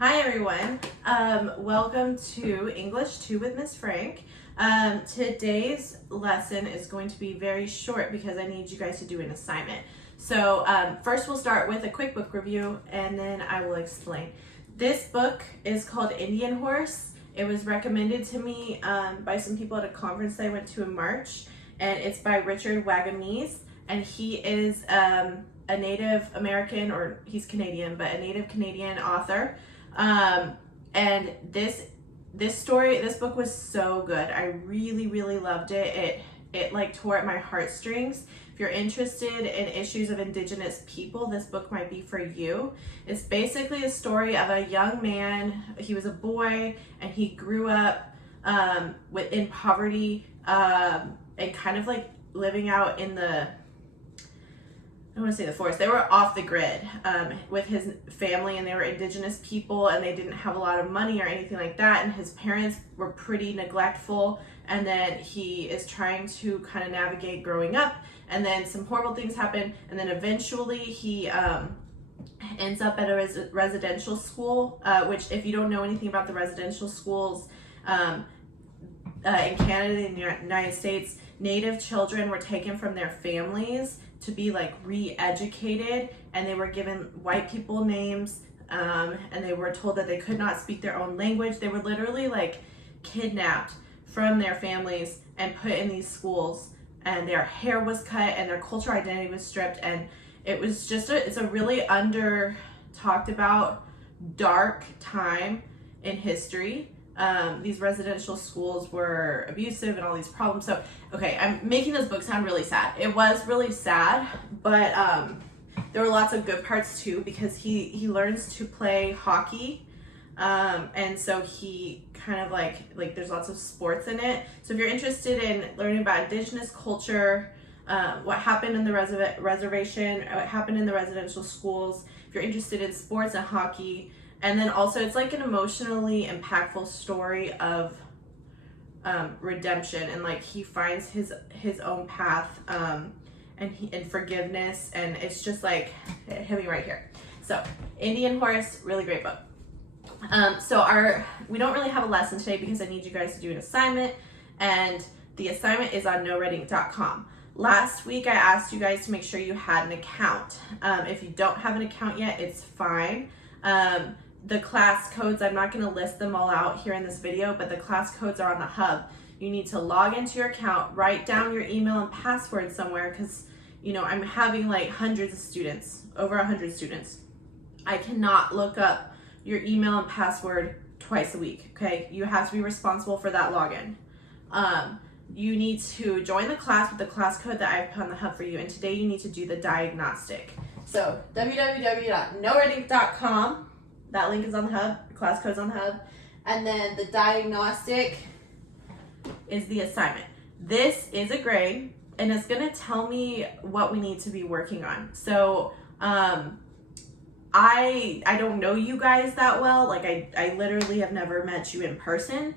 Hi everyone, welcome to English 2 with Miss Frank. Today's lesson is going to be very short because I need you guys to do an assignment. So first we'll start with a quick book review and then I will explain. This book is called Indian Horse. It was recommended to me by some people at a conference that I went to in March, and it's by Richard Wagamese, and he is a Native American, or he's Canadian, but a Native Canadian author. And this book was so good. I really loved it. It like tore at my heartstrings. If you're interested in issues of Indigenous people, this book might be for you. It's basically a story of a young man. He was a boy and he grew up in poverty and kind of like living out in the, I want to say the forest. They were off the grid with his family, and they were Indigenous people, and they didn't have a lot of money or anything like that, and his parents were pretty neglectful, and then he is trying to kind of navigate growing up, and then some horrible things happen, and then eventually he ends up at a residential school, which if you don't know anything about the residential schools in Canada and the United States, Native children were taken from their families to be like re-educated, and they were given white people names, and they were told that they could not speak their own language. They were literally like kidnapped from their families and put in these schools, and their hair was cut and their cultural identity was stripped, and it was just it's a really under talked about dark time in history. These residential schools were abusive and all these problems. So, okay, I'm making this book sound really sad. It was really sad, but there were lots of good parts too, because he learns to play hockey, and so he kind of like there's lots of sports in it. So if you're interested in learning about Indigenous culture, what happened in the reservation, what happened in the residential schools, if you're interested in sports and hockey, and then also it's like an emotionally impactful story of redemption, and like he finds his own path and forgiveness, and it's just like it hit me right here. So Indian Horse, really great book. We don't really have a lesson today because I need you guys to do an assignment, and the assignment is on noredink.com. Last week I asked you guys to make sure you had an account. If you don't have an account yet, it's fine. The class codes, I'm not going to list them all out here in this video, but the class codes are on the hub. You need to log into your account, write down your email and password somewhere, because you know I'm having like hundreds of students, over 100 students. I cannot look up your email and password twice a week, okay? You have to be responsible for that login. You need to join the class with the class code that I've put on the hub for you, and today you need to do the diagnostic. So www.noredink.com. That link is on the hub, the class code's on the hub, and then the diagnostic is the assignment. This is a grade, and it's gonna tell me what we need to be working on. So I don't know you guys that well. Like I literally have never met you in person,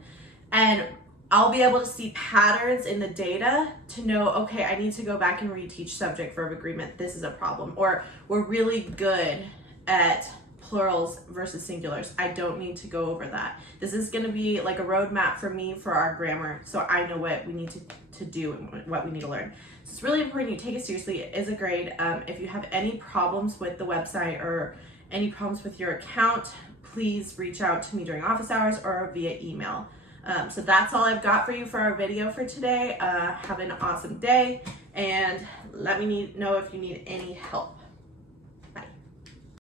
and I'll be able to see patterns in the data to know, okay, I need to go back and reteach subject verb agreement. This is a problem, or we're really good at plurals versus singulars. I don't need to go over that. This is going to be like a roadmap for me for our grammar, so I know what we need to do and what we need to learn. So it's really important you take it seriously. It is a grade. If you have any problems with the website or any problems with your account, please reach out to me during office hours or via email. So that's all I've got for you for our video for today. Have an awesome day, and let me know if you need any help.